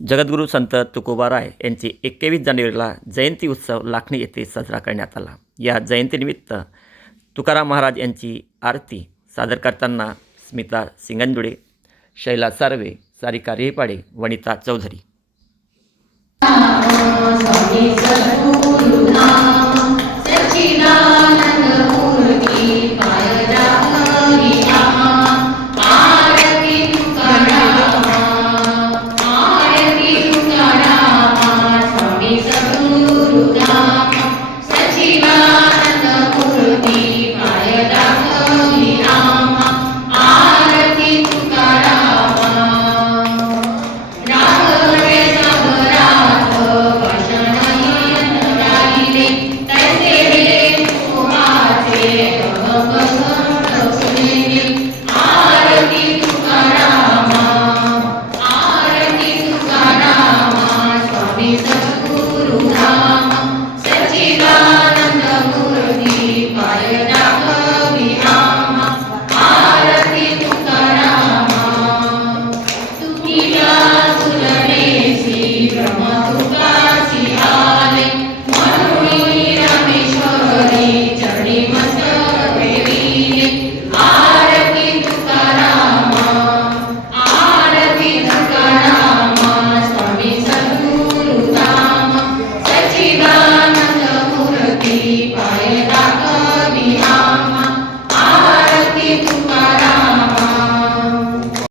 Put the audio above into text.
जगद्गुरू संत तुकोबा राय यांची एकवीस जानेवारीला जयंती उत्सव लाखणी येथे साजरा करण्यात आला. या जयंतीनिमित्त तुकाराम महाराज यांची आरती सादर करताना स्मिता सिंगंदुडे शैला सार्वे सारिका रेपाडे वनिता चौधरी.